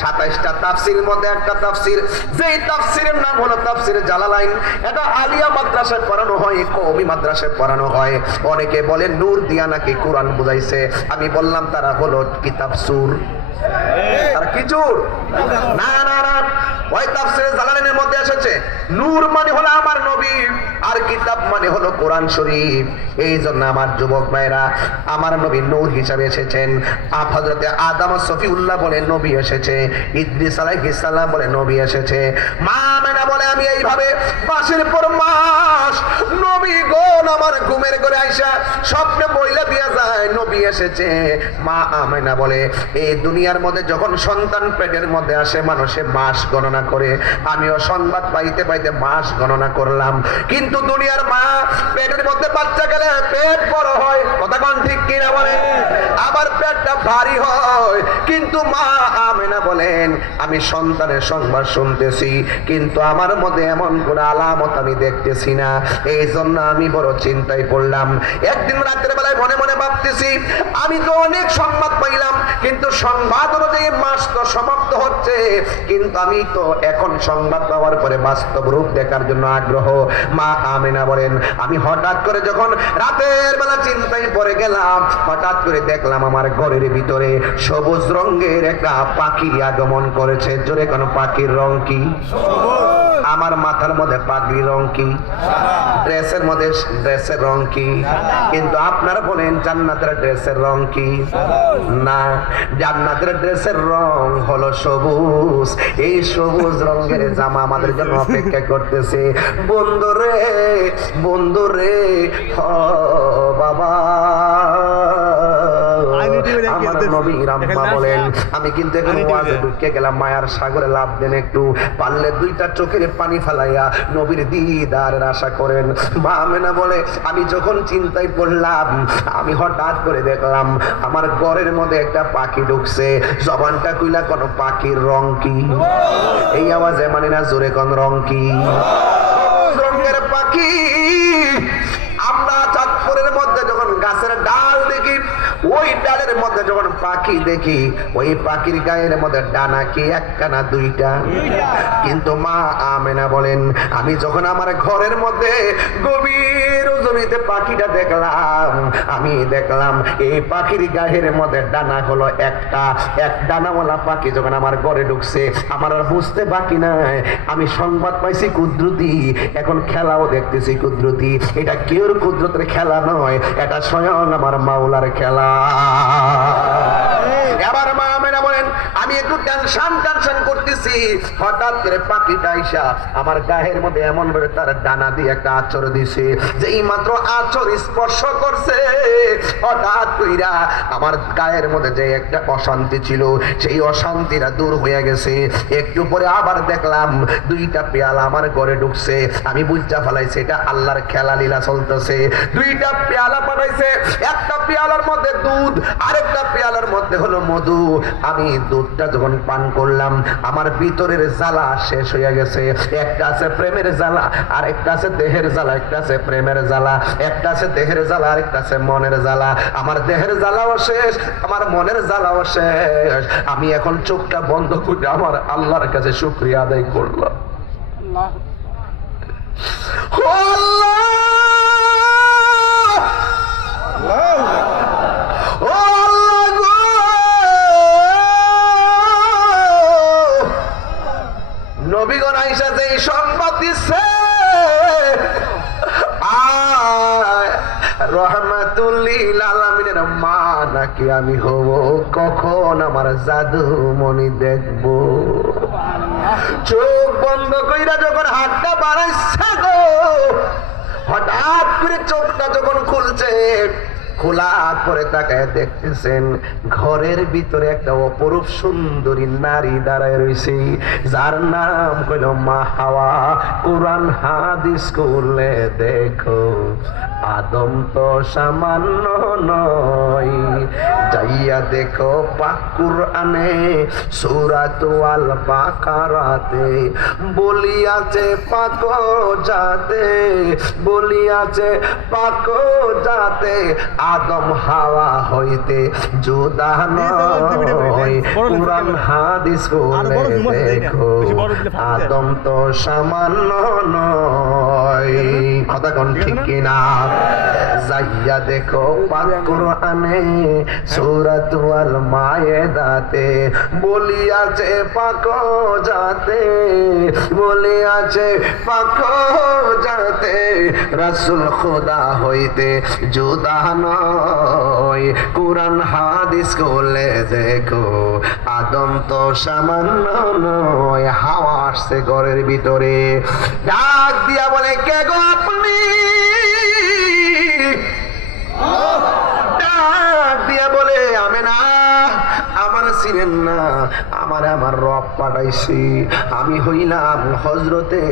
27টা তাফসীরের মধ্যে একটা তাফসীর, যেই তাফসীরের নাম হলো তাফসীর জালালাইন। এটা আলিয়া মাদ্রাসায় পড়ানো হয়, কওমি মাদ্রাসায় পড়ানো হয়। অনেকে বলে নূর দিয়া নাকি কোরআন বুঝাইছে। আমি বললাম তারা হলো কিতাব সুর। তারা কি চোর? না না না, ওই তাফসীরে জালালাইনের মধ্যে এসেছে নূর মানে হলো আমার নবী, আর কিতাব মানে হলো কোরআন শরীফ। এই জন্য আমার যুবক ভাইরা, আমার নবী নূর হিসাবে এসেছেন। হযরতে আদম সফিউল্লাহ বলে নবী এসেছে, ইদ্রিস আলাইহিস সালাম বলে নবী এসেছে। মা আমেনা বলে আমি এইভাবে মাসের পর মাস নবী গণ আমার ঘুমের ঘরে আইসা স্বপ্নে বইলা দিয়া যায় নবী এসেছে। মা আমেনা বলে এই দুনিয়ার মধ্যে যখন সন্তান পেটের মধ্যে আসে মানুষে মাস গণনা করে, আমিও সংবাদ পাইতে পাইতে মাস গণনা করলাম। কিন্তু দুনিয়ার মা পেটের মধ্যে বাচ্চা গেলে পেট বড় হয়, কথা কোন ঠিক কিনা বলে, আবার পেটটা ভারী হয়। কিন্তু মা আমেনা বলেন আমি সন্তানের সংবাদ শুনতেছি, কিন্তু আমার মধ্যে এমন কোন আলামত আমি দেখতেছি না। এই জন্য আমি বড় চিন্তায় পড়লাম। একদিন রাতের বেলায় মনে মনে ভাবতেছি আমি তো অনেক সংবাদ পাইলাম, কিন্তু সংবাদ অনুযায়ী মাস তো সমাপ্ত হচ্ছে, কিন্তু আমি তো এখন সংবাদ পাওয়ার পরে বাস্তব রূপ দেখার জন্য আগ্রহ। মা আমেনা বলেন আমি হঠাৎ করে যখন রাতের বেলা চিন্তায় পড়ে গেলাম, হঠাৎ করে দেখলাম আমার ঘরের ভিতরে সবুজ রঙের একটা পাখি আগমন করেছে। জোরে কোন পাখির রং কি? আমার মাথার মধ্যে পাগড়ির রং কি? ড্রেসের মধ্যে ড্রেসের রং কি? কিন্তু আপনারা বলেন জান্নাতের ড্রেসের রং কি? না, জান্নাতের ড্রেসের রং হলো সবুজ। এই সবুজ রঙের জামা আমাদের জন্য অপেক্ষা করতেছে। বন্ধুরে বন্ধুরে ও বাবা, আমার নবীর আম্মা বলেন আমি কিন্তু এখন ওয়াজে ঢুকে গেলাম, মায়ার সাগরে লাভ দেন, একটু পারলে দুইটা চোখের পানি ফালাইয়া নবীর দিদারের আশা করেন। মা আমেনা বলে আমি যখন চিন্তায় পড়লাম, আমি হঠাৎ করে দেখলাম আমার ঘরের মধ্যে একটা পাখি ঢুকছে। জবানটা কইলা কোন পাখির রং কি? এই আওয়াজে মানে না, জোরে কোন রং কি? রঙের পাখি। আমরা চাঁদপুরের মধ্যে যখন গাছের ডাল দেখি, ওই ডালের মধ্যে যখন পাখি দেখি, ওই পাখির গায়ের মধ্যে ডানা কি একটা না দুইটা? কিন্তু মা আমেনা বলেন আমি যখন আমার ঘরের মধ্যে গভীর জমিতে পাখিটা দেখলাম, আমি দেখলাম এই পাখির গায়ের মধ্যে ডানা হলো একটা। এক ডানাওয়ালা পাখি যখন আমার ঘরে ঢুকছে, আমার আর বুঝতে বাকি নাই, আমি সংবাদ পাইছি কুদরতি, এখন খেলাও দেখতেছি কুদরতি। এটা কেউর কুদরতের খেলা নয়, এটা স্বয়ং আমার মাওলার খেলা। এবার মা আমেনা বলেন আমি একটু টেনশন করতেছি, হঠাৎ করে পাখিটা আইসা আমার গায়ের মধ্যে এমন ভাবে তার ডানা দিয়ে একটা আঁচড় দিছে, যেই মাত্র আঁচড় স্পর্শ করছে, হঠাৎ কইরা আমার গায়ের মধ্যে যে একটা অশান্তি ছিল, সেই অশান্তিটা দূর হয়ে গেছে। একটু পরে আবার দেখলাম দুইটা পেয়ালা আমার ঘরে ঢুকছে। আমি বুঝা ফেলাইছি এটা আল্লাহর খেলা লীলা চলতেছে। দুইটা পেয়ালা পাঠাইছে, একটা পেয়ালার মধ্যে দুধ, আরেকটা পেয়ালার মধ্যে হলো মধু। আমি দুধটা যখন পান করলাম, আমার ভিতরের জ্বালা শেষ হয়ে গেছে। একটা আছে প্রেমের জ্বালা, আর একটা আছে দেহের জ্বালা, একটা আছে প্রেমের জ্বালা, একটা আছে দেহের জ্বালা, আর একটা আছে মনের জ্বালা। আমার দেহের জ্বালাও শেষ, আমার মনের জ্বালাও শেষ। আমি এখন চোখটা বন্ধ করে আমার আল্লাহর কাছে শুকরিয়া আদায় করলাম। নবীগণ আইসা যে সংবাদ দিচ্ছে রহমাতুল্লিল আলামিনের মা নাকি আমি হব, কখন আমার জাদু মনি দেখব। চোখ বন্ধ কইরা যখন হাতটা বাড়াইছে গো, হঠাৎ করে চোখটা যখন খুলছে, খোলা করে তাকায় দেখতেছেন ঘরের ভিতরে একটা অপরূপ সুন্দরী নারী দাঁড়ায় রয়েছে, যার নাম কইল মা হাওয়া। কোরআন হাদিস করলে দেখো আদম তো সামান্য নয়। যাইয়া দেখো পাক কুরআনে সূরাতুল বাকারাতে বলিয়াছে পাক জাতে, বলিয়াছে পাক জাতে আদম হাওয়া হইতে জুদা নয়। কুরআন হাদিস পড়ে দেখো আদম তো সামান্য নয়। কথা কোন ঠিক কিনা? যাইয়া দেখো পাক কুরআনে সূরাতুল মায়েদাতে বলিয়াছে পাক জাতে, বলিয়াছে পাক জাতে রাসূল খোদা হইতে জুদা নয়। কুরআন হাদিস খুলে দেখো আদম তো সামান্য নয়। হাওয়া আসছে ঘরের ভিতরে, ডাক দিয়া বলে কে গো আপনি? ডাক দিয়া বলে আমি না, আমার চিনেন না, আমার রব পাঠাইছি, আমি হইলাম হযরতে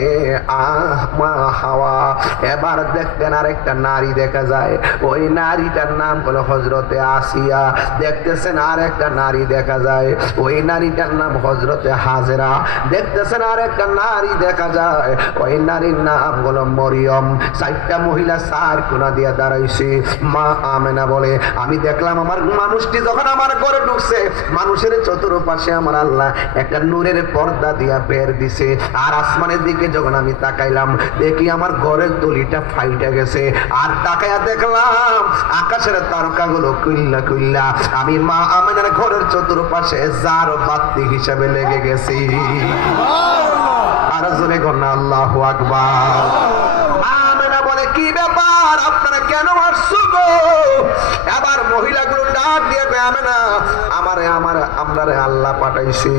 মা হাওয়া। এবার দেখতেন আরেকটা নারী দেখা যায়, ওই নারীটার নাম হলো হযরতে আসিয়া। দেখতেছেন আরেকটা নারী দেখা যায়, ওই নারীটার নাম হযরতে হাজেরা। দেখতেছেন আরেকটা নারী দেখা যায়, ওই নারীর নাম হলো মরিয়ম। চারটা মহিলা চার কোনা দিয়া দাঁড়াইছে। মা আমেনা বলে আমি দেখলাম আমার মানুষটি যখন আমার ঘরে ঢুকছে, মানুষের চতুর্পাশে আমার আল্লাহ একটা নূরের পর্দা দিয়া বের দিছে। আর আসমানের দিকে যখন আমি তাকাইলাম, দেখি আমার ঘরের দলিটা ফাইটা গেছে। আর তাকাইয়া দেখলাম আকাশের তারকাগুলো কুইল্লা কুইল্লা আমি মা আমেনার ঘরের চতুর্পাশে জার বাতি হিসাবে লেগে গেছি। আর জোরে গন্না আল্লাহু আকবার। মা আমেনা বলে কি ব্যাপার, আপনারা কেন আসছো গো? এবার মহিলাগুলো ডাক দিয়ে আমেনা আমারে আল্লাহ পাঠাইছি।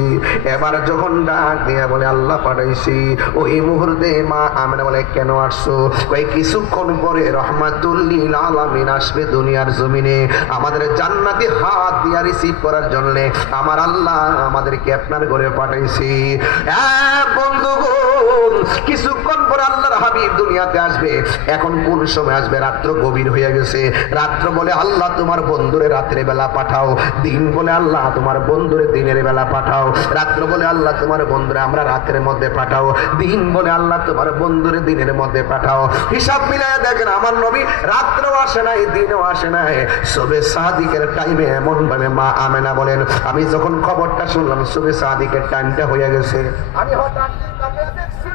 এবার যখন ডাক দিয়ে বলে আল্লাহ পাঠাইছি, ওই মুহূর্তে মা আমেনা বলে কেন আসছো? কই কিছুক্ষণ পরে রাহমাতুল লিল আলামিন আসবে দুনিয়ার জমিনে আমাদের জান্নাতি হাত দিয়া রিসিভ করার জন্য। আমার আল্লাহ আমাদেরকে আপনার ঘরে পাঠাইছি। বন্ধুগণ, কিছুক্ষণ পরে আল্লাহর হাবিব দুনিয়াতে আসবে। এখন কোন সময় আসবে? রাত্র গভীর হয়ে গেছে। রাত্র বলে আল্লাহ তোমার বন্ধুরে রাত্রে বেলা পাঠাও, দিন বলে আল্লাহ তোমার বন্ধুরে দিনের বেলা পাঠাও, রাত্র বলে আল্লাহ তোমার বন্ধুরে আমরা রাতের মধ্যে পাঠাও, দিন বলে আল্লাহ তোমার বন্ধুরে দিনের মধ্যে পাঠাও। হিসাব মিলায় দেখেন আমার নবী রাত্রেও আসে নাই, দিনেও আসে নাই। সুবে সাদিকের টাইমে এমন ভাবে মা আমেনা বলেন আমি যখন খবরটা শুনলাম সুবে সাদিকের টাইমটা হয়ে গেছে, আমি হঠাৎ দেখছি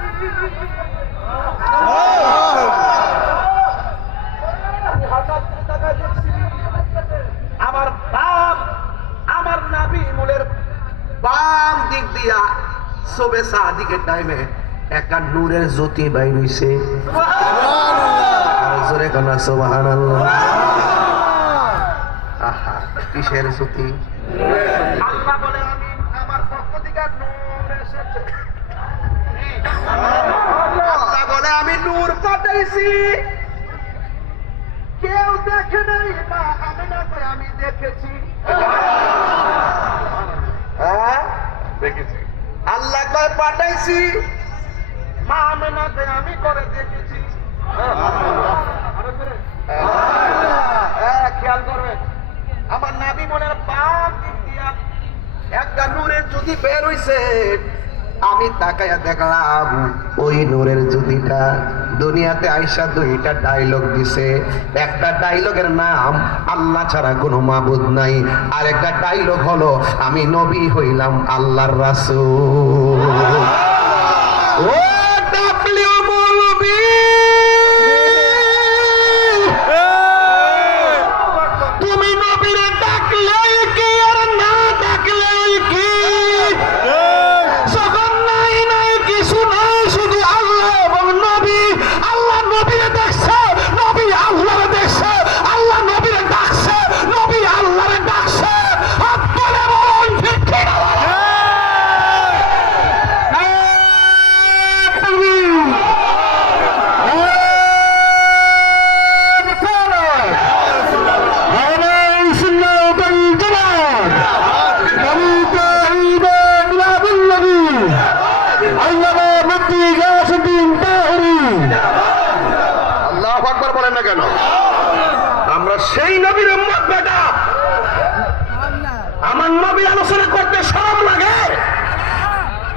আমার বাপ আমার নাবি মূলের বাম দিক দিয়া সুবে সাদিকের টাইমে একটা নূরের জ্যোতি বাইর হইছে। আর জোরে কোনা সুবহানাল্লাহ। আহা কিসের জ্যোতি? আল্লাহ বলে আমি আমার পক্ষ থেকে নূর এসেছে। আল্লাহ বলে আমি নূর পাঠাইছি, কেউ দেখে নাই, মা আমেনা কই আমি দেখেছি। হ্যাঁ দেখেছি। আল্লাহ কয় পাঠাইছি, মা আমেনা কই আমি করে দেখেছি। খেয়াল করবেন আমার নাবি মনের পাক দিক দিয়া একটা নূরের জ্যোতি বের হইছে। আমি তাকাইয়া দেখলাম ওই নূরের জ্যোতিটা দুনিয়াতে আইসা দুইটা ডায়লগ দিছে। একটা ডায়লগের নাম আল্লাহ ছাড়া কোনো মাবুদ নাই, আর একটা ডায়লগ হলো আমি নবী হইলাম আল্লাহর রাসূল। ও ডাকলিও বলবি তুমি নবীরে ডাকলে কি আর না ডাকলে কি?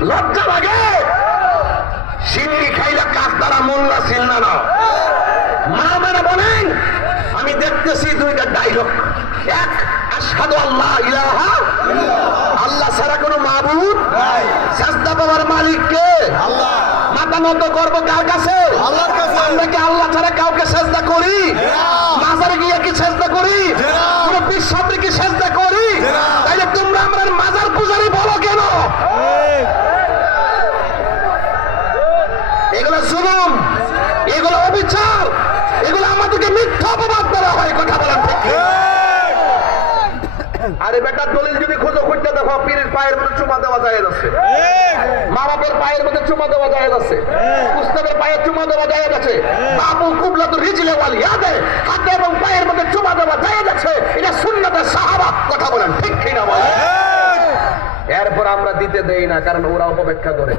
লজ্জা লাগে? সিন্নি খাইলে কাক দ্বারা মোল্লা ছিল না। মা মেরে বলেন, আমি দেখতেছি দুইটা ডায়লগ। এক, আশহাদু আল্লাহ ইলাহা আল্লাহ ছাড়া কোনো মাবুদ নাই। সাজদা পাওয়ার মালিক কে? আল্লাহ। মাথা নত করব কার কাছে? আল্লাহর কাছে। আমরা কি আল্লাহ ছাড়া কাউকে সাজদা করি? মাজারে গিয়ে কি সাজদা করি? কোন পীর সাহেবকে কি সাজদা করি? তাইলে তোমরা আমরা মাজার পূজারি বলো কেন? এগুলো জুলুম, এগুলো অবিচার, এগুলো আমাদেরকে মিথ্যা অপবাদ দেওয়া হয়। কথা বলেন ঠিক? আরে বেটার দলিল যদি খুঁজো, খুঁজতে দেখো পীরের পায়ের মধ্যে চুমা দেওয়া যায় আছে, মা বাপের পায়ের মধ্যে চুমা দেওয়া যায় আছে, উস্তাদের পায়ে চুমা দেওয়া যায় আছে, বাবু কুবলা তো রিজলে ওয়াল ইয়াদে হাতে এবং পায়ের মধ্যে চুমা দেওয়া যায় আছে। এটা সুন্নাতের সাহাবা। কথা বলেন ঠিক কিনা বলেন? এরপর আমরা দিতে দেই না, কারণ ওরা অপেক্ষা করে।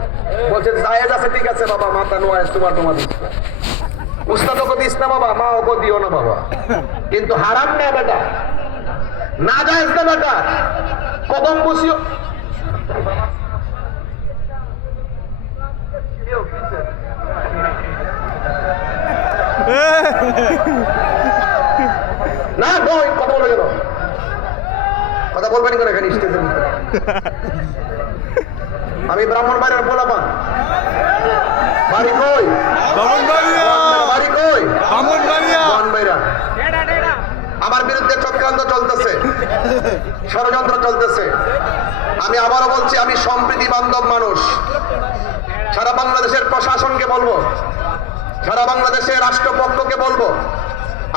বলছে জায়েজ আছে, ঠিক আছে বাবা, মাথা নোয়াজ তোমার তোমার দিস না, উস্তাদকে দিস না বাবা, মা ওকে দিও না বাবা, কিন্তু হারাম না বেটা, না জায়েজ না বেটা। কদম বসিও না, কথা বলে কেন? কথা বলবেন কেন এখানে স্টেজের মধ্যে? আমি ব্রাহ্মণবাড়িয়ার পোলাপান। বাড়ি কই? বাড়ি কই? ব্রাহ্মণবাড়িয়া। আমার বিরুদ্ধে চক্রান্ত চলতেছে, ষড়যন্ত্র চলতেছে। আমি আবারও বলছি, আমি সম্প্রীতি বান্ধব মানুষ। সারা বাংলাদেশের প্রশাসনকে বলবো, সারা বাংলাদেশের রাষ্ট্রপক্ষকে বলবো,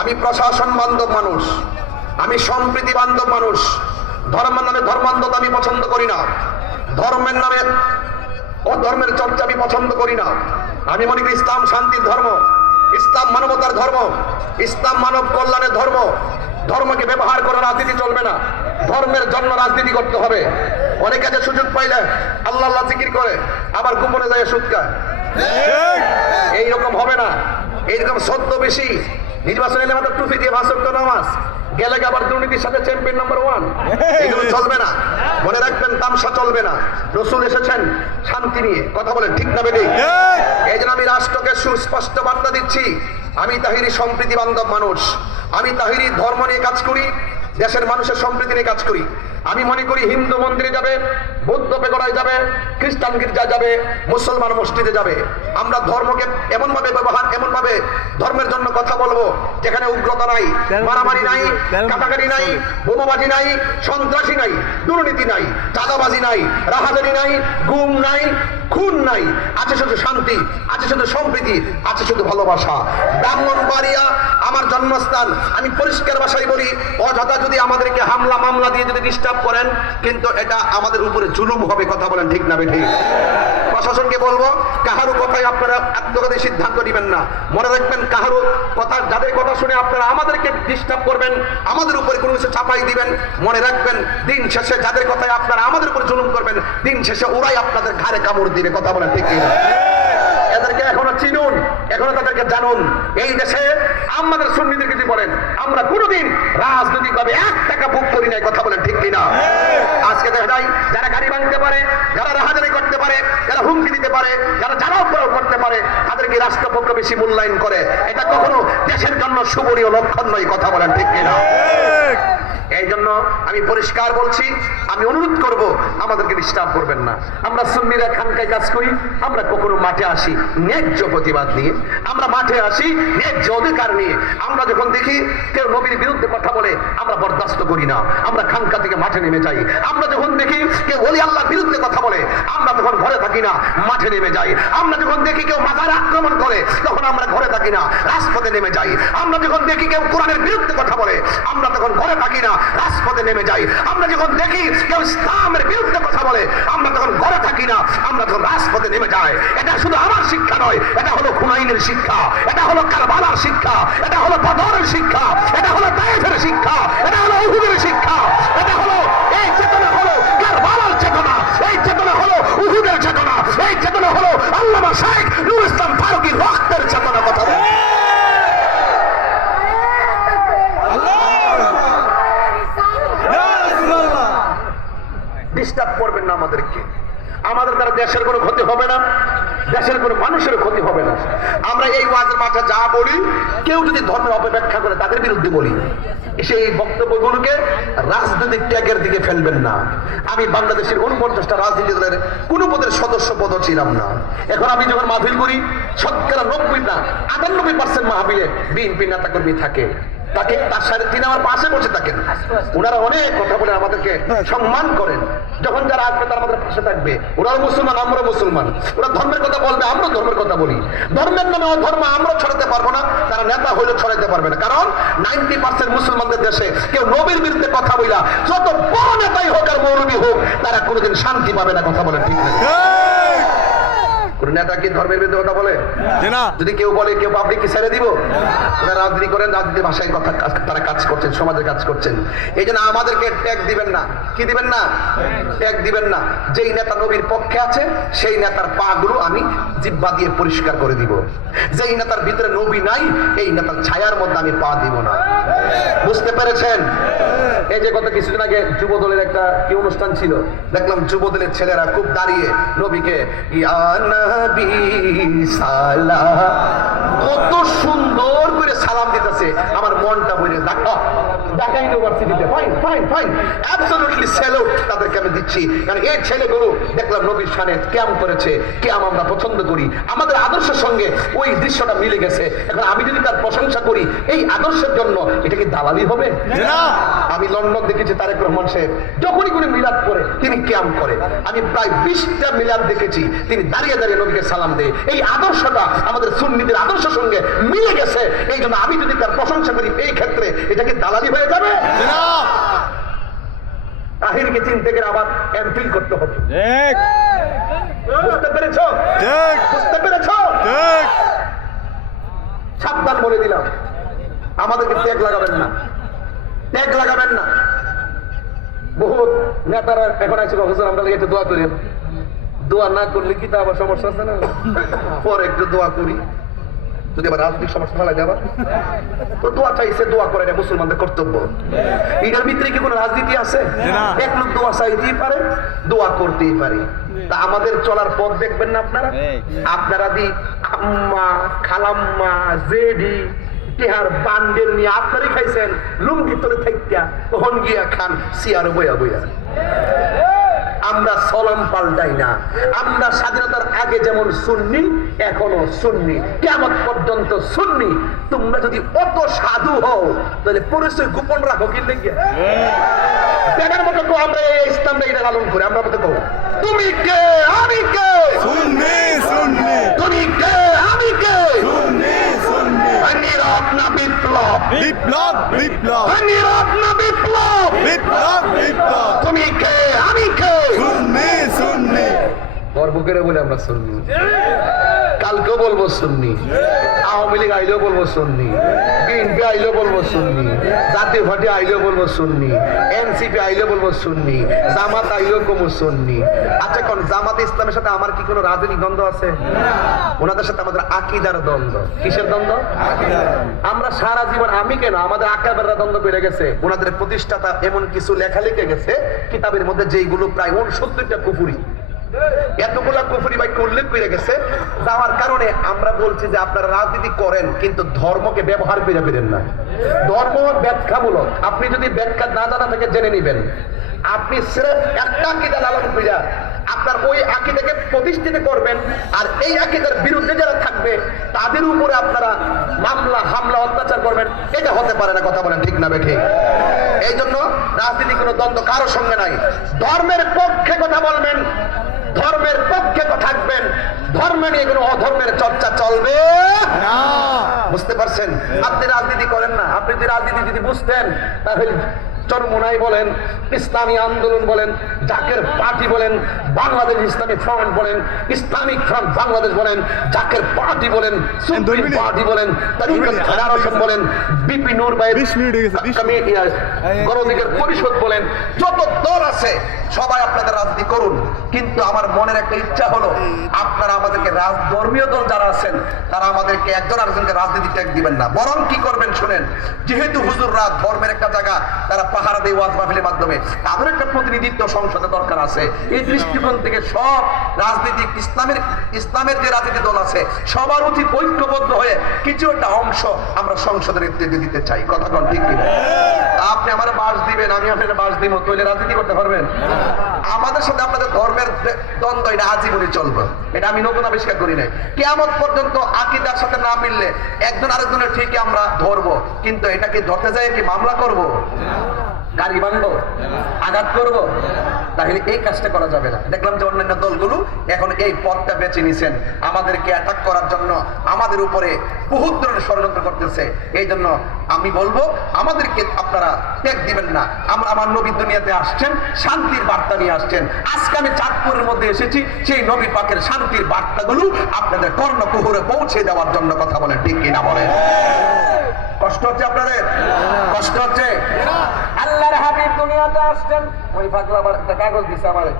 আমি প্রশাসন বান্ধব মানুষ, আমি সম্প্রীতি বান্ধব মানুষ। ধর্মের নামে ধর্মান্ধতা আমি পছন্দ করি না, ধর্মের নামে অধর্মের চর্চা আমি পছন্দ করি না। আমি মনে করি ইসলাম শান্তির ধর্ম, ইসলাম মানবতার ধর্ম, ইসলাম মানব কল্যাণের ধর্ম। ধর্মকে ব্যবহার করে রাজনীতি চলবে না, ধর্মের জন্য রাজনীতি করতে হবে। অনেক কাছে সুযোগ পাইলে আল্লাহ আল্লাহ জিকির করে, আবার গোপনে যায় সুদ খায়। এইরকম হবে না, এইরকম সত্য বেশি। নির্বাচন এলে মাত্র টুপি দিয়ে ভাষণ নামাজ গেলে আবার দুর্নীতির সাথে চ্যাম্পিয়ন নাম্বার 1, এগুলো চলবে না। মনে রাখবেন, তামসা চলবে না। রসুল এসেছেন শান্তি নিয়ে। কথা বলেন ঠিক না বেঠিক? এই জন্য আমি রাষ্ট্রকে সুস্পষ্ট বার্তা দিচ্ছি, আমি তাহিরি সম্প্রীতি বান্ধব মানুষ। আমি তাহিরি ধর্ম নিয়ে কাজ করি, দেশের মানুষের সম্প্রীতি নিয়ে কাজ করি। আমি মনে করি হিন্দু মন্দিরে যাবে, বৌদ্ধ পেগোড়ায় যাবে, খ্রিস্টান গির্জা যাবে, মুসলমান মসজিদে যাবে। আমরা ধর্মকে এমন ভাবে ব্যবহার, এমন ভাবে ধর্মের জন্য কথা বলবো যেখানে উগ্রতা নাই, মারামারি নাই, কাটাকাটি নাই, বোমাবাজি নাই, সন্ত্রাসী নাই, দুর্নীতি নাই, চাঁদাবাজি নাই, রাহাজানি নাই, গুম নাই, খুন নাই। আছে শুধু শান্তি, আছে শুধু সম্প্রীতি, আছে শুধু ভালোবাসা। ব্রাহ্মণবাড়িয়া আমার জন্মস্থান। আমি পরিষ্কার ভাষায় বলি, অযথা যদি আমাদেরকে হামলা মামলা দিয়ে যদি ডিস্টার্ব করেন, কিন্তু এটা আমাদের উপরে জুলুম হবে। কথা বলেন ঠিক না বেঠিক? প্রশাসনকে বলবো, কাহারও কথায় আপনারা আত্মঘাতী সিদ্ধান্ত নেবেন না। মনে রাখবেন, কাহারও কথা, যাদের কথা শুনে আপনারা আমাদেরকে ডিস্টার্ব করবেন, আমাদের উপরে কোনো কিছু চাপাই দিবেন, মনে রাখবেন দিন শেষে যাদের কথায় আপনারা আমাদের উপর জুলুম করবেন, দিন শেষে ওরাই আপনাদের ঘাড়ে কামড় দিবে। কথা বলেন ঠিক কিনা? এদেরকে এখনো চিনুন, এখনো তাদেরকে জানুন। এই দেশে আমাদের সুন্নিদের কিছু বলেন, আমরা কোনোদিন রাজনৈতিকভাবে 1 টাকা ভোগ করি নাই। কথা বলেন ঠিক কিনা? আজকে দেখা যায় যারা গাড়ি ভাঙতে পারে, যারা রাহাজানি করতে পারে, যারা হুমকি দিতে পারে, যারা জানাও করতে পারে, তাদেরকে রাষ্ট্রপক্ষ বেশি মূল্যায়ন করে। এটা কখনো দেশের জন্য শুভনীয় লক্ষণ নয়। কথা বলেন ঠিক কিনা? এই জন্য আমি পরিষ্কার বলছি, আমি অনুরোধ করব, আমাদেরকে ডিস্টার্ব করবেন না। আমরা সুন্নিরা খানকায় কাজ করি, আমরা কখনো মাঠে আসি ন্যায্য প্রতিবাদ নিয়ে, আমরা মাঠে আসি ন্যায্য অধিকার নিয়ে। আমরা যখন দেখি কেউ নবীর বিরুদ্ধে কথা বলে, আমরা বরদাস্ত করি না, আমরা খানকা থেকে মাঠে নেমে যাই। আমরা যখন দেখি কেউ ওলি আল্লাহর বিরুদ্ধে কথা বলে, আমরা তখন ঘরে থাকি না, মাঠে নেমে যাই। আমরা যখন দেখি কেউ মাথার আক্রমণ করে, তখন আমরা ঘরে থাকি না, রাজপথে নেমে যাই। আমরা যখন দেখি কেউ কোরআনের বিরুদ্ধে কথা বলে, আমরা তখন ঘরে থাকি না, রাজপথে নেমে যাই। আমরা যখন দেখি কেউ ইসলামের বিরুদ্ধে কথা বলে, আমরা তখন ঘরে থাকি না, আমরা তখন রাজপথে নেমে যাই। এটা শুধু আমার শিক্ষা নয়, এটা হলো হুনাইনের শিক্ষা, এটা হলো কারবালার শিক্ষা, এটা হলো বদরের শিক্ষা, এটা হলো তায়েফের শিক্ষা, এটা হলো উহুদের শিক্ষা, এটা হলো এই চেতনা, হলো কারবালার চেতনা, এই চেতনা হলো উহুদের চেতনা, এই চেতনা হলো আল্লামা শাইখ নূর ইসলাম ফারুকীর রক্তের চেতনা। কথা বলে ডিস্টার্ব করবেন না আমাদেরকে। আমাদের দ্বারা দেশের কোনো ক্ষতি হবে না, দেশের কোনো মানুষের ক্ষতি হবে না। আমরা এই ওয়াজের মাঠে যা বলি, কেউ যদি ধর্মের অপব্যাখ্যা করে তাদের বিরুদ্ধে বলি। সেই বক্তব্যগুলোকে রাজনৈতিক ট্যাগের দিকে ফেলবেন না। আমি বাংলাদেশের 49টা রাজনীতি দলের কোন পদের সদস্য পদও ছিলাম না। এখন আমি যখন মাহফিল করি, শতকরা 98% মাহফিলে বিএনপি নেতাকর্মী থাকে। তাকে তার সাথে তিনি আমার পাশে বসে থাকেন, ওনারা অনেক কথা বলে আমাদেরকে সম্মান করেন। যখন যারা আসবে তারা আমাদের পাশে থাকবে। ওরাও মুসলমান, আমরা মুসলমান। ওরা ধর্মের কথা বলবে, আমরা ধর্মের কথা বলি। ধর্মের নামে অধর্ম আমরা ছড়াতে পারবো না, তারা নেতা হইলে ছড়াইতে পারবে না। কারণ 90% মুসলমানদের দেশে কেউ নবীর বিরুদ্ধে কথা বইলা যত বড় নেতাই হোক আর মৌলবী হোক, তারা কোনোদিন শান্তি পাবে না। কথা বলে ঠিক না? কোন নেতা কি ধর্মের বিরুদ্ধে কথা বলে? যদি কেউ বলে কেউ পাবলিক কি ছেড়ে দিব? ওরা রাজনীতি করেন, রাজনীতির ভাষায় কথা তারা কাজ করছেন, সমাজের কাজ করছেন। এই জন্য আমাদেরকে ট্যাগ দিবেন না। কি দিবেন না? ট্যাগ দিবেন না। যেই নেতা নবীর পক্ষে আছে সেই নেতার পা গুলো আমি জিহ্বা দিয়ে পরিষ্কার করে দিব। যেই নেতার ভিতরে নবী নাই, এই নেতার ছায়ার মধ্যে আমি পা দিব না। বুঝতে পেরেছেন? এই যে গত কিছুদিন আগে যুব দলের একটা কি অনুষ্ঠান ছিল, দেখলাম যুব দলের ছেলেরা খুব দাঁড়িয়ে নবীকে ইয়া নবী সালাম, কত সুন্দর করে সালাম দিতেছে। আমার মনটা বলে ঢাকা ইউনিভার্সিটিতে fine fine fine, absolutely salute তাদেরকে আমি দিচ্ছি। কারণ এই ছেলেগুলো দেখলাম নবীর শানে ক্যাম করেছে। ক্যাম আমরা পছন্দ করি, আমাদের আদর্শের সঙ্গে ওই দৃশ্যটা মিলে গেছে। এখন আমি যদি তার প্রশংসা করি এই আদর্শের জন্য, এটা কি দালালি হবে? আমি লন্ডন দেখেছি তারেক রহমান সাহেব যখনই কোনো মিলাদ করে তিনি ক্যাম করে। আমি প্রায় 20টা মিলাদ দেখেছি তিনি দাঁড়িয়ে দাঁড়িয়ে নবীকে সালাম দেয়। এই আদর্শটা আমাদের সুন্নিদের আদর্শের সঙ্গে মিলে গেছে। এই জন্য আমি যদি তার প্রশংসা করি এই ক্ষেত্রে, এটা কি দালালি হয়ে যাবে? তাহিরকে চিনতে গেলে আবার এমপিল করতে হবে। বুঝতে পেরেছ? বুঝতে পেরেছ? সাবধান বলে দিলাম, আমাদেরকে ট্যাগ লাগাবেন না, ট্যাগ লাগাবেন না। বহুত নেতারা এখন আছে, হুজুর আমরা একটু দোয়া করি। দোয়া না করলে কি তা আবার সমস্যা আছে না? পরে একটু দোয়া করি, যদি আবার রাজনৈতিক সমস্যা ফেলা যাবে তো দোয়া চাইছে, দোয়া করে এটা মুসলমানদের কর্তব্য। এটার ভিতরে কি কোনো রাজনীতি আছে? এক লোক দোয়া চাইতেই পারে, দোয়া করতেই পারে। তা আমাদের চলার পথ দেখবেন না আপনারা? আপনারা দি আম্মা খালাম্মা জেডি টিহার বান্ডেল নিয়ে আপনারই খাইছেন লুঙ্গি তোরে থাইকা, তখন গিয়া খান সিয়ার বইয়া বইয়া। আমরা সলাম পাল্টাই না। আমরা স্বাধীনতার আগে যেমন সুন্নি, এখনো সুন্নি, কিয়ামত পর্যন্ত সুন্নি। তোমরা যদি অত সাধু হও তাহলে পরিচয় গোপন রাখো কি লেগে? দেখার মতো তো আমরা এই ইসলামটা এটা লালন করি। আমরা মতো কও তুমি কে আমি কে, সুন্নি সুন্নি, তুমি কে আমি কে, সুন্নি সুন্নি। নীরব না বিপ্লব, বিপ্লব বিপ্লব, নীরব না বিপ্লব, বিপ্লব বিপ্লব। তুমি কে আমি কে, সুন্নি সুন্নি। গর্ব করে বলে আমরা সুন্নি, কালকেও বলবো সুন্নি, আওয়ামী লীগ আইলেও বলবো সুন্নি, বিএনপি আইলেও বলবো সুন্নি, জাতীয় পার্টি আইলেও বলবো সুন্নি, এনসিপি আইলেও বলবো সুন্নি, জামাত আইলেও কমো সুন্নি। আচ্ছা কোন জামাত ইসলামের সাথে আমার কি কোনো রাজনৈতিক দ্বন্দ্ব আছে? ওনাদের সাথে আমাদের আকীদার দ্বন্দ্ব। কিসের দ্বন্দ্ব? আমরা সারা জীবন, আমি কেন আমাদের আকাবেররা দ্বন্দ্ব বেড়ে গেছে। ওনাদের প্রতিষ্ঠাতা এমন কিছু লেখা লিখে গেছে কিতাবের মধ্যে, যেইগুলো প্রায় 69টা কুফরি, এতগুলা কুফরি বাক্য উল্লেখ করে গেছে। যাওয়ার কারণে আমরা বলছি যে আপনারা রাজনীতি করেন কিন্তু ধর্মকে ব্যবহার করে ফিরেন না। ধর্ম ব্যাখ্যামূলক, আপনি যদি ব্যাখ্যা না জানা থেকে জেনে নিবেন। আপনি সির্ফ একটা আকীদা লালন কইরা আপনার ওই আকীদাকে প্রতিষ্ঠিত করবেন, আর এই আকীদার বিরুদ্ধে যারা থাকবে তাদের উপরে আপনারা মামলা হামলা অত্যাচার করবেন, এটা হতে পারে না। কথা বলেন ঠিক না বেঠিক? এই জন্য রাজনীতি কোনো দ্বন্দ্ব কারোর সঙ্গে নাই। ধর্মের পক্ষে কথা বলবেন, ধর্মের পক্ষে থাকবেন, ধর্ম নিয়ে কোনো অধর্মের চর্চা চলবে না। বুঝতে পারছেন? আপনি রাজনীতি করেন না। আপনি যদি রাজনীতি যদি বুঝতেন তাহলে চরমোনাই বলেন, ইসলামী আন্দোলন বলেন, জাকের পার্টি বলেন, বাংলাদেশ ইসলামী ফ্রন্ট বলেন, ইসলামিক ফ্রন্ট বাংলাদেশ বলেন, জাকের পার্টি বলেন, সুপ্রিম পার্টি বলেন, তরিকত ফেডারেশন বলেন, বিপি নূর ভাই গণঅধিকার পরিষদ বলেন, যত দল আছে সবাই আপনাদের রাজনীতি করুন। কিন্তু আমার মনের একটা ইচ্ছা হলো আপনারা আমাদেরকে ধর্মীয় দল যারা আছেন তারা আমাদেরকে একজন আরেকজনকে রাজনীতি ট্যাগ দিবেন না। বরং কি করবেন শুনেন, যেহেতু হুজুররা ধর্মের একটা জায়গা তারা পাহারা দেয় ওয়াজ মাহফিলের মাধ্যমে, তাদের একটা প্রতিনিধিত্ব সংসদে দরকার আছে। এই দৃষ্টিকোণ থেকে সব রাজনীতিক ইসলামের যে রাজনীতি দল আছে সবার উচিত ঐক্যবদ্ধ হয়ে কিছু একটা অংশ আমরা সংসদের নেতৃত্বে দিতে চাই। কথা কোন ঠিক কিনা? আপনি আমার বাস দিবেন, আমি আপনার বাস দিব, তৈলে রাজনীতি করতে পারবেন? আমাদের সাথে আপনাদের ধর্মের দ্বন্দ্ব এটা আজীবনই চলবে, এটা আমি নতুন আবিষ্কার করি নাই। কিয়ামত পর্যন্ত আকীদার সাথে না মিললে একজন আরেকজনের ঠিকই আমরা ধরবো, কিন্তু এটাকে ধরতে যায় কি মামলা করব, গাড়ি ভাঙবো, আঘাত করব? তাহলে এই কাজটা করা যাবে না। দেখলাম যে অন্যান্য দলগুলো এখন এই পথটা বেছে নিছেন, আমাদেরকে অ্যাটাক করার জন্য আমাদের উপরে বহুত ধরনের ষড়যন্ত্র করতেছে। এই জন্য আমি বলবো আমাদেরকে আপনারা ত্যাগ দিবেন না। আমরা আমার নবী দুনিয়াতে আসছেন, শান্তির বার্তা নিয়ে আসছেন। আজকে আমি চাঁদপুরের মধ্যে এসেছি সেই নবী পাকের শান্তির বার্তাগুলো আপনাদের কর্ণকুহরে পৌঁছে দেওয়ার জন্য। কথা বলেন ঠিক কিনা বলেন? কষ্ট হচ্ছে আপনাদের? কষ্ট হচ্ছে? আল্লাহর হাবিব দুনিয়াতে আসছেন, ওই পাগলা আবার একটা কাগজ দিছে আমারে,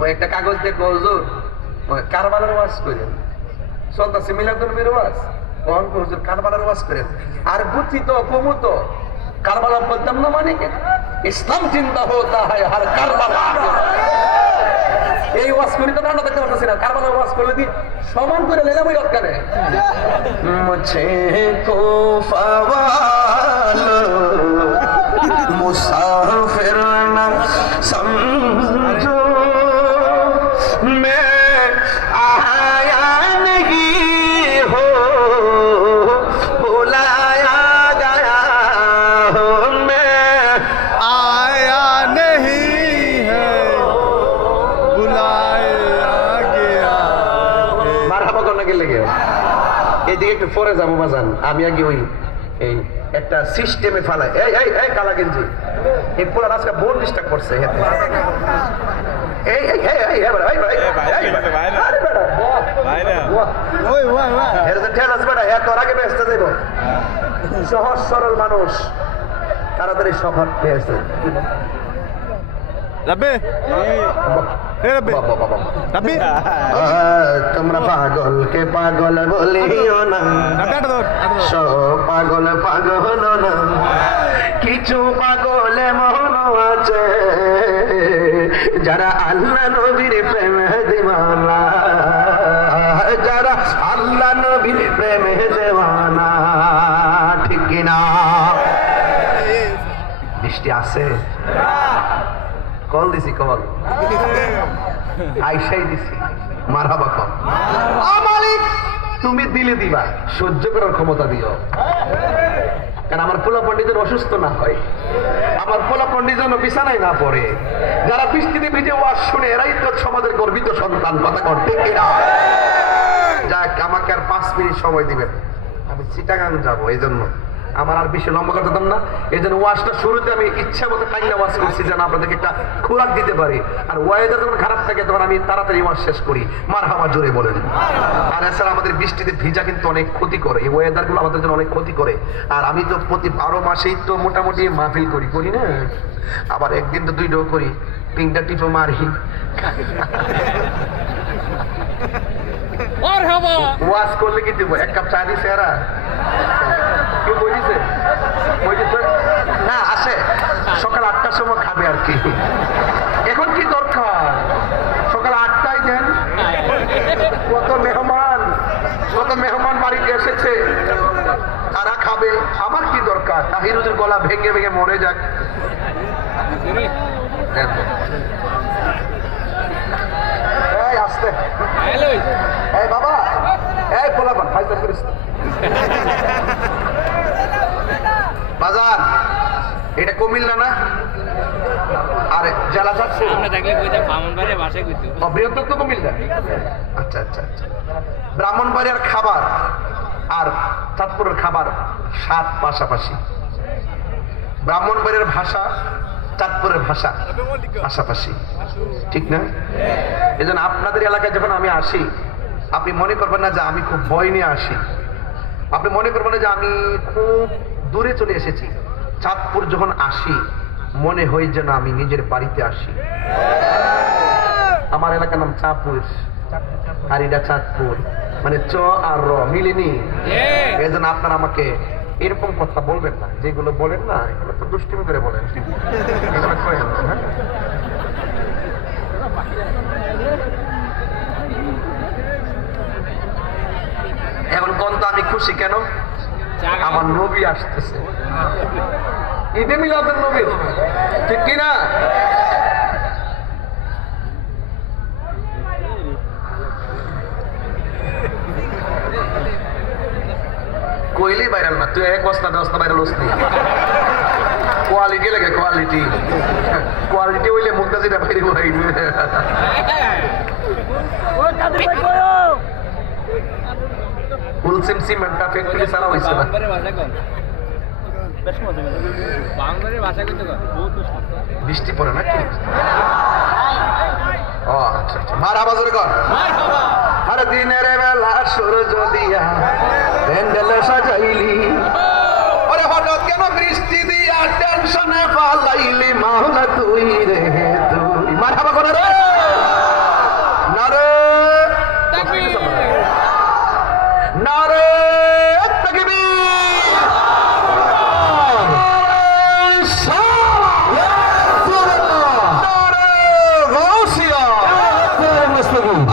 ওই একটা কাগজ দিয়ে হুজুর ওই কারবালার ওয়াজ করেন, চলতেছে মিলাদুল নবীর ওয়াজ, কোন হুজুর কারবালার ওয়াজ করেন। আর বুঝি তো কমু তো কারবালা বলতাম না, মানে কি ইসলাম চিন্তা হতা হয় আর কারবালা। এই ওয়াজ করি তো ঠান্ডা দেখতে পারতেছি না, কারবালার ওয়াজ করলে কি সমান করে লেলাম ওই অটকানে। মুঝে কুফা ওয়ালো মুসাফির না সমঝো, मैं आया नहीं हो बुलाया गया हो, मैं आया नहीं है बुलाया गया है। মারহাবা করনা গেলে গে এইদিকে একটু পরে যাবো বাজান, আমি আগে ওই এই একটা সিস্টেমে ফালাই। এই এই এই কালা গেঞ্জি এই পুরো আজকে বোন ডিস্টার্ব করছে। এই এই এই এই ভাই ভাই ভাই আরে বেটা ওই ওই ওই এর যে ঠেলাস বেটা এত আগে ব্যস্ত যাইব। সহজ সরল মানুষ তাড়াতাড়ি সফর পেয়েছে। রাব্বে এ রাব্বে রাব্বি তোমরা পাগলকে পাগল বলিও না, রাব্বে আটা ধর সব পাগল পাগল না, কিছু পাগল মন আছে যারা আল্লাহ নবীর প্রেমে দিওয়ানা, যারা আল্লাহ নবীর প্রেমে দেওয়ানা। ঠিক কিনা? বৃষ্টি আছে? কল দিছি, কল আইসাই দিছি, মারহাবা কল। মালিক তুমি দিলে দিবা, সহ্য করার ক্ষমতা দিও, কারণ আমার পোলা পণ্ডিতের অসুস্থ না হয়, আমার পোলা পণ্ডিত যেন বিছানায় না পড়ে। যারা বৃষ্টিতে ভিজে ওয়াজ শুনে এরাই তো সমাজের গর্বিত সন্তান। কথা করতে কিনা? যাক, আমাকে আর 5 মিনিট সময় দিবেন, আমি চিটাগাং যাবো, এই জন্য আমার আর বেশি লম্বা করতে দিতাম না। এই জন্য ওয়াজটা শুরুতে আমি ইচ্ছা মতো টাইমটা ওয়াজ করছি যেন আপনাদেরকে একটা খোরাক দিতে পারি। আর ওয়েদার যখন খারাপ থাকে তখন আমি তাড়াতাড়ি ওয়াজ শেষ করি। মারহাবা জোরে বলেন। আর এছাড়া আমাদের বৃষ্টিতে ভিজা কিন্তু অনেক ক্ষতি করে, এই ওয়েদার গুলো আমাদের জন্য অনেক ক্ষতি করে। আর আমি তো প্রতি 12 মাসেই তো মোটামুটি মাহফিল করি না, আবার একদিন তো 2টাও করি, 3টা টিপও মারি। ওয়াজ করলে কি দিব? 1 কাপ চা দিছে এরা? কেউ বলিছে? না, আসে সকাল 8টার সময় খাবে আর কি। এখন কি দরকার? সকাল 8টায় দেন। কত মেহমান বাড়িতে এসেছে, তারা খাবে, আমার কি দরকার? তাহিরুদের গলা ভেঙে ভেঙে মরে যাক। এই আসতে, এই বাবা, এই পোলাপান ফাইজলাম করিস না। বাজার এটা কুমিল্লা না? আরে জেলা চাঁদপুর, বৃহত্তর তো কুমিল্লা। আচ্ছা আচ্ছা আচ্ছা। ব্রাহ্মণবাড়িয়ার খাবার আর চাঁদপুরের খাবার স্বাদ পাশাপাশি। ব্রাহ্মণবাড়িয়ার ভাষা, চাঁদপুরের ভাষা পাশাপাশি, ঠিক না? এই জন্য আপনাদের এলাকায় যখন আমি আসি, আপনি মনে করবেন না যে আমি খুব ভয় নিয়ে আসি, আপনি মনে করবেন না যে আমি খুব দূরে চলে এসেছি। চাঁদপুর যখন আসি মনে হয় যেন আমি নিজের বাড়িতে আসি। আমার এলাকার নাম চাঁদপুর, আর এটা চাঁদপুর, মানে চ আর র মিলেনি। এই জন্য আপনারা আমাকে এরকম কথা বলবেন না, যেগুলো বলেন না এগুলো তো দুষ্টিমি করে বলেন, এগুলো করেন না, হ্যাঁ? এখন কোন তো আমি খুশি কেন? আমার নবী আসতেছে, ঈদে মিলাদুন নবী, ঠিক কিনা? কইলেই ভাইরাল না, তুই এক বস্তা দশটা ভাইরাল হস নি। কোয়ালিটি লাগে, কোয়ালিটি কোয়ালিটি হইলে মুখটা যেটা বাইরে হইবে। ফুলসিম সিমেন্টটা ফ্যাক্টরি ছাড়া হইছে না। বৃষ্টি পড়ে নাকি? ও আচ্ছা আচ্ছা, মারহাবা জোরে কর। আরে দিনের বেলা সূর্য দিয়া প্যান্ডেল সাজাইলি, আরে হঠাৎ কেন বৃষ্টি দিয়া টেনশনে পালাইলি, মাওলা তুই রে তুই। মারহাবা করে রে, নারে তাকবীর, নারে তাকবীর,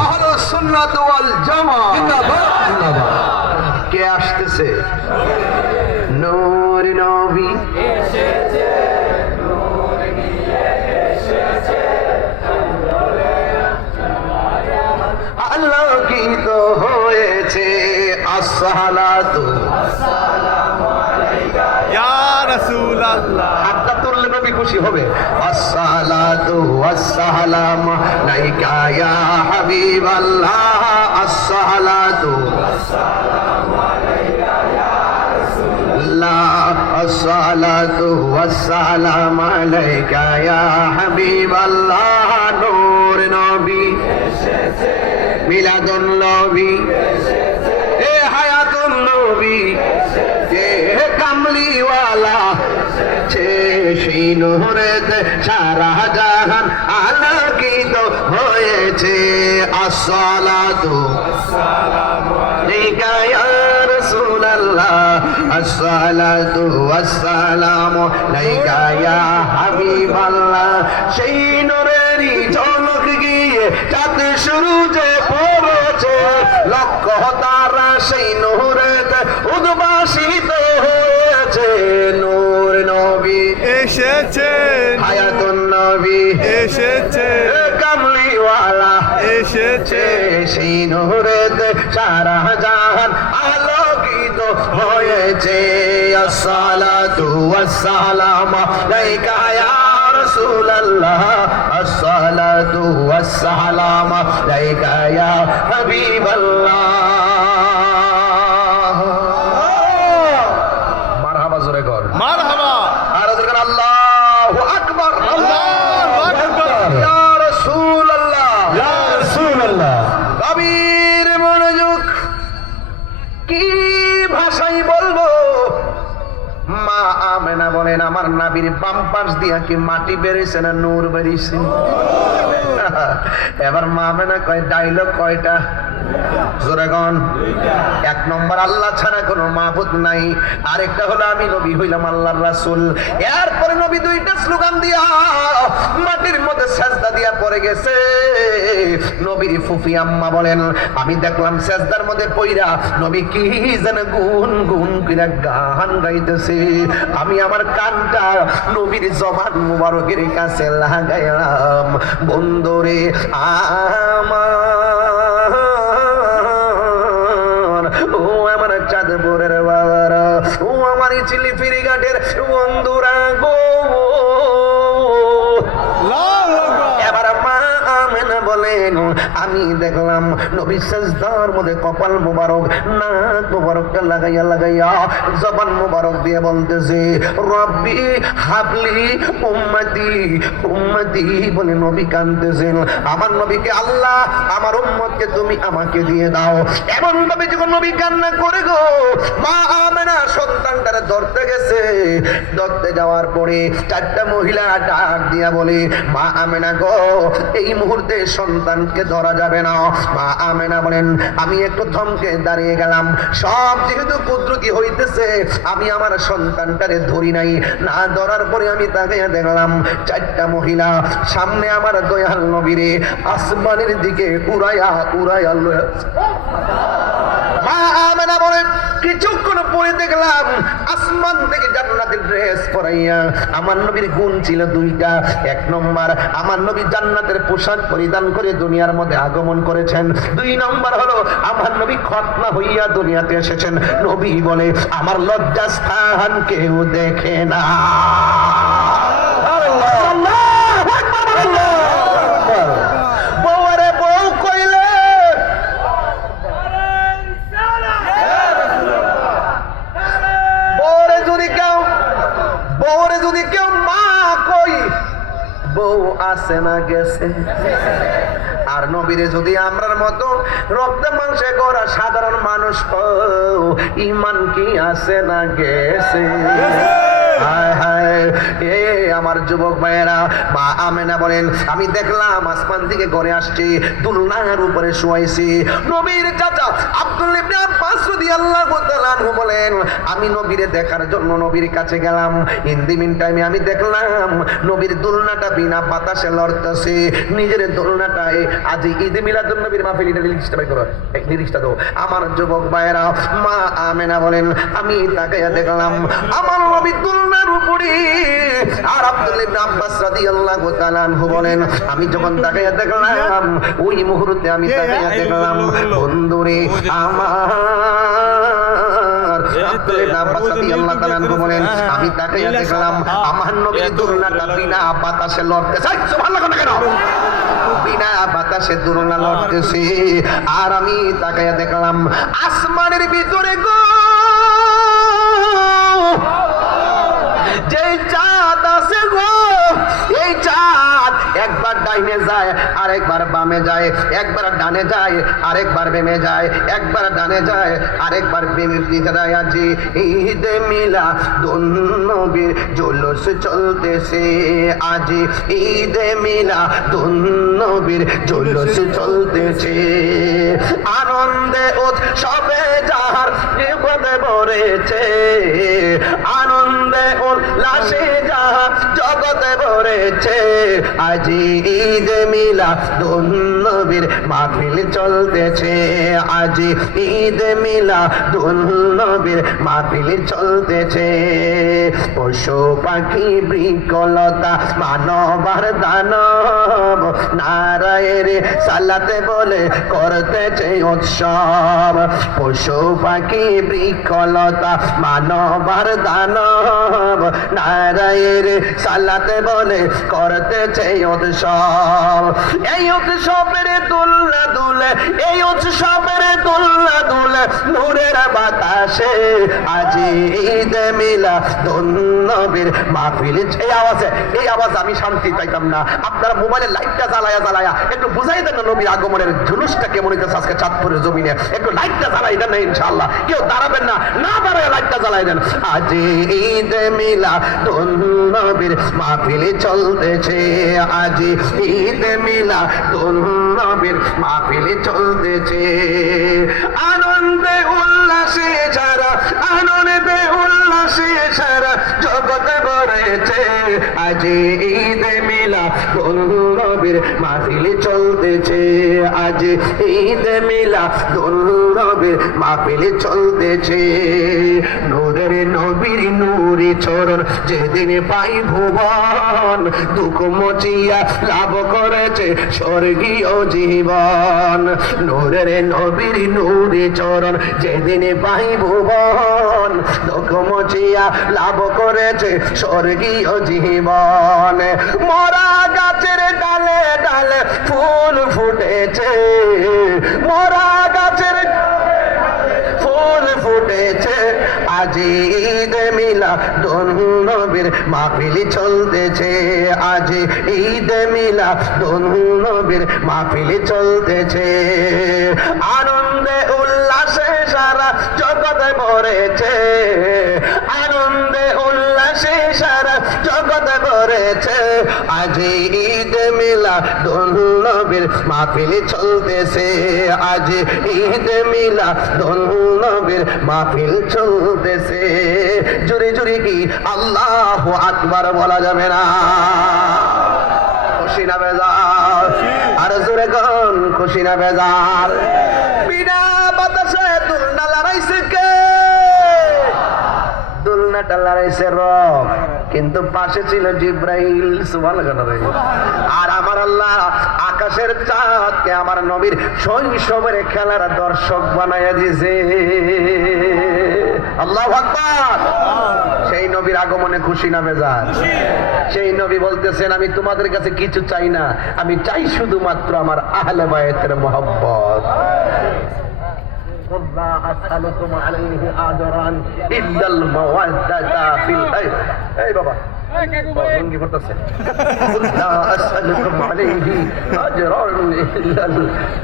আহলুস সুন্নাত ওয়াল জামাআহ। কে আসতেছে? নূর নবী এসেছে, নূর নিয়ে এসেছে, আলোকিত হয়েছে। আসসালাতু আসসালামু আলাইকা ইয়া রাসূলুল্লাহ। হাতটা তুললে নবী খুশি হবে। আসসালাতু আসসালামু আলাইকা ইয়া হাবিবাল্লাহ, আসসালাতু আসসালামু আলাইকা ইয়া রাসূলুল্লাহ, আসসালাতু আসসালামু আলাইকা ইয়া হাবিবাল্লাহ। নূর নবী এসেছে, মিলাদুন নবী এসেছে, এ হায়াতুন নবী এসেছে, এ কামলিওয়ালা এসেছে, সেই নূরেতে সারা জাহান আলোকিত হয়েছে। আসসালাতু আসসালামু আলাইকা ইয়া রাসূলুল্লাহ, আসসালাতু আসসালামু আলাইকা ইয়া হাবিবাল্লাহ। সেই নূরেরই ঝলক গিয়ে চাঁদ সূরজে পড়েছে, লক্ষ তারা সেই নূরেতে উদ্ভাসিত হয়েছে। নূর নবী এসেছেন, হায়াতুন নবী এসেছে, কামলিওয়ালা এসেছে, সেই নূরেতে সারা জাহান আলোকিত হয়েছে। আসসালাতু ওয়াসসালামু আলাইকা ইয়া রাসূলুল্লাহ, আসসালাতু ওয়াসসালামু আলাইকা ইয়া হাবিবাল্লাহ। মারহাবা জোরে কর, মারহাবা, আর জোরে কর আল্লাহু আকবার, আল্লাহু আকবার, ইয়া রাসূলুল্লাহ, ইয়া রাসূলুল্লাহ। কবির মনোযোগ, কি ভাষাই বলবো। মা আমেনা বলেন, আমার নাবির বাম পাশ দিয়া কি মাটি বেরিয়েছে না নূর বেরিয়েছে? এবার মা আমেনা কয় ডাইলগ কয়টা? জোরেগন। এক নম্বর, আল্লাহ ছাড়া কোনো মাবুদ নাই। আরেকটা হলো আমি নবী হইলাম আল্লাহর রাসূল। এরপরে নবী দুইটা স্লোগান দিয়া মাটির মধ্যে সেজদা দিয়া পড়ে গেছে। নবীর ফুফি আম্মা বলেন, আমি দেখলাম সেজদার মধ্যে পইরা নবী কি যেন গুন গুন করে গান গাইতেছে। আমি আমার কানটা নবীর জবান মুবারকের কাছে লাগাইলাম। বন্ধুরে আমার, ও আমার চাঁদপুরের বাবারা, ও আমার চিলি ফিরি ঘাটের বন্ধুরা গো, এবার মা আমেনা বলেন, আমি দেখলাম নবী সেজদার মধ্যে কপাল মুবারক, নাক মুবারকটা লাগাইয়া লাগাইয়া জবান মুবারক দিয়ে বলতেছে, রব্বি হাবলি উম্মতি উম্মতি বলে নবী কাঁদতেছেন। আমার নবীকে আল্লাহ, আমার উম্মতকে তুমি আমাকে দিয়ে দাও। এমন ভাবে যখন নবী কান্না করে গো, মা আমেনা সন্তানটারে ধরতে গেছে। ধরতে যাওয়ার পরে চারটা মহিলা ডাক দিয়া বলে, মা আমেনা গো, এই মুহূর্তে সন্তানকে আজকে ধরা যাবে না। মা আমেনা বলেন আমি একটু থমকে দাঁড়িয়ে গেলাম। সব যেহেতু কুদরতি হইতেছে, আমি আমার সন্তানটারে ধরি নাই, না ধরার পরে আমি তাকে দেখলাম চারটা মহিলা সামনে আমার দয়াল নবীরে আসমানের দিকে উড়াইয়া উড়াইয়া লইয়া। মা আমেনা বলেন কিছুক্ষণ পরে দেখলাম আসমান থেকে জান্নাতের ড্রেস পরাইয়া। আমার নবীর গুণ ছিল দুইটা। এক নম্বর, আমার নবী জান্নাতের পোশাক পরিধান করে দুনিয়ার মধ্যে আগমন করেছেন। দুই নম্বর হলো আমার নবী খতনা হইয়া দুনিয়াতে এসেছেন। নবী বলে আমার লজ্জা স্থান কেউ দেখে না। বউরে বউ কইলে বউরে যদি কেউ মা কই, বউ আসে না গেছে। আর নবীরে যদি আমরার মতো রক্তে মাংসে গড়া সাধারণ মানুষ ইমান কি আসে না গেছে। হায় হায় এ আমার যুবক ভাইয়েরা, মা আমেনা বলেন আমি দেখলাম আসমান থেকে ঘরে আসছে, দুলনার উপরে শুয়াইছি। নবীর চাচা আব্দুল ইবনে আব্বাস রাদিয়াল্লাহু তাআলা আনহু বলেন আমি নবীরে দেখার জন্য নবীর কাছে গেলাম। ইন দি মিন টাইমে আমি দেখলাম নবীর দুলনাটা বিনা বাতাসে লড়তেছে। নিজের দুলনাটায় আজ ঈদ মিলাদুন নবীর মাহফিলে লিরিক্সটা বের করো, এই লিরিক্সটা দাও। আমার যুবক ভাইয়েরা, মা আমেনা বলেন আমি তাকাইয়া দেখলাম আমার নবী দুলনার উপরে। আর আব্দুল ইবনে আব্বাস রাদিয়াল্লাহু তাআলা আনহু বলেন আমি যখন তাকাইয়া দেখলাম ওই মুহূর্তে আমি তাকাইয়া দেখলাম বন্ধুরে আমার। আব্দুল ইবনে আব্বাস রাদিয়াল্লাহু তাআলা আনহু বলেন আমি তাকাইয়া দেখলাম আমার নবীর দুলনাটা বিনা বাতাসে লড়তেছে। সুবহানাল্লাহ কেন? বিনা বাতাসে দুলনা লড়তেছে। আর আমি তাকাইয়া দেখলাম আসমানের ভিতরে গো যে চাঁদ আছে গো, এই চাঁদ একবার ডাইনে যায় আরেকবার বামে যায়, একবার ডানে যায় আরেকবার বেমে যায়, একবার ডানে যায় আরেকবার বেমে যায়। আজি ঈদ মিলাদুন নবীর জুলুস চলতেছে, আজি ঈদ মিলাদুন নবীর জুলুস চলতেছে। আনন্দে উৎসবে যাহার জীবনে ভরেছে, আনন্দে উল্লাসে যাহা জগতে ভরেছে, আজি ঈদ মিলাদুন নবীর মাহফিল চলতেছে, আজি ঈদ মিলাদুন নবীর মাহফিল চলতেছে। পশু পাখি বৃক্ষলতা মানবার দানব নারায়ের সালাতে বলে করতেছে উৎসব। পশু পাখি বৃক্ষলতা মানবার দানব নারায়ের সালাতে বলে করতেছে উৎসব। এই উৎসবের দুলনা দুলে, এই উৎসবের দুলনা দুলে নূরের বাতাসে, আজি ঈদ মিলাদুন নবীর মাহফিল। এই আওয়াজ আমি শান্তি পাইতাম না। আপনারা মোবাইলের লাইটটা জ্বালায়া জ্বালায়া একটু বুঝাই দেন না নবীর আগমনের জুলুসটা কেমন হইতেছে আজকে চাঁদপুরের জমিনে। একটু লাইটটা জ্বালাই দেন না, ইনশাআল্লাহ কেউ দাঁড়াবেন না, না দাঁড়ায় লাইটটা জ্বালাই দেন। আজি ঈদ মিলাদুন নবীর মাহফিল চলতেছে, আজি ঈদ মিলাদুন নবীর মাহফিল চলতেছে। আনন্দে উল্লাসে যারা, আনন্দে উল্লাসে সারা জগতে ভরেছে, আজি ঈদ মিলাদুন নবীর মাহফিল চলতেছে, আজি ঈদ মিলাদুন নবীর মাহফিল চলতেছে। নূরের নবীর নূরে চরণ যেদিন পাই ভুবন, দুঃখ মুছিয়া লাভ করেছে স্বর্গীয় জীবন। নূরের নবীর নূরে চরণ যেদিন পাই ভুবন, দুঃখ মুছিয়া লাভ করেছে স্বর্গীয় জীবন। মরা গাছের ডালে ডালে ফুল ফুটেছে, মরা গাছের ফুল ফুটেছে, আজি ঈদ মিলাদুন নবীর মাহফিল চলতেছে, আজি ঈদ মিলাদুন নবীর মাহফিল চলতেছে। আনন্দে উল্লাসে সারা জগতে ভরেছে, আনন্দে উল্লাসে সারা জগৎ ভরেছে। আজ ঈদ মিলাদুন নবীর মাহফিল চলতেছে, আজ ঈদ মিলাদুন নবীর মাহফিল চলতেছে। জোরে জোরে কি আল্লাহু আকবার বলা যাবে না? খুশি না বেজার? আর জোরে গান খুশি না বেজার? বিনা বাতাসে দুলনা লড়াইছে কে? দুলনাটা লড়াইছে রব, কিন্তু পাশে ছিল জিব্রাইল। সুবহানাল্লাহ। আর আমার আল্লাহ আকাশের চাঁদকে আমার নবীর শৈশবের খেলার দর্শক বানাইয়া দিয়েছে। আল্লাহু আকবার। সেই নবীর আগমনে খুশি না বেজার? সেই নবী বলতেছেন, আমি তোমাদের কাছে কিছু চাই না, আমি চাই শুধুমাত্র আমার আহলে বায়তের মহব্বত। لا أسألكم عليه أجرا إلا المودة في الأرض. أي بابا লুঙ্গি পড়তেছে। لا أسألكم عليه أجرا إلا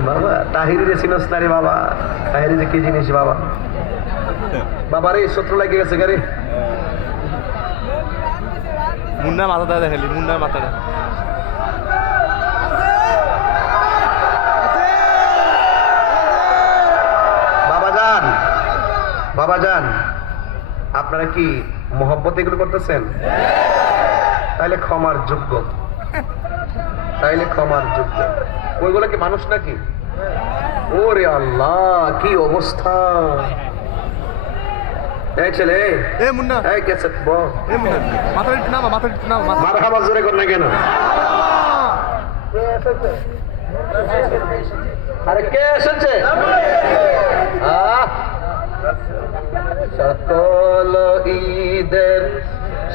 বাবা তাহিরে চিনস না রে বাবা? তাহিরে যে কি জিনিস বাবা? বাবা রে শত্রু লাগে গেছে গারে। মুন্না মাথাটা দেখালি, মুন্না মাথাটা। বাবা যান, আপনারা কি মোহব্বত এগুলো করতেছেন? তাইলে ক্ষমার যোগ্য, তাইলে ক্ষমার যোগ্য। ওইগুলো কি মানুষ নাকি? ওরে আল্লাহ, কি অবস্থা! এই ছেলে, এ মুন্না, এই কেসে বল, এ মুন্না মাথাটা একটু নামা, মাথাটা একটু নামা। মারহাবা জোরে কর না কেন? আরে কে এসেছে? সকল ঈদের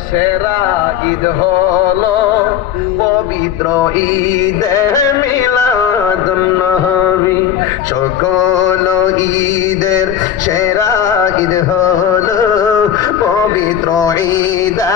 সেরা ঈদ হলো পবিত্র ঈদে মিলাদুন নবী। সকল ঈদের সেরা ঈদ হলো পবিত্র ঈদে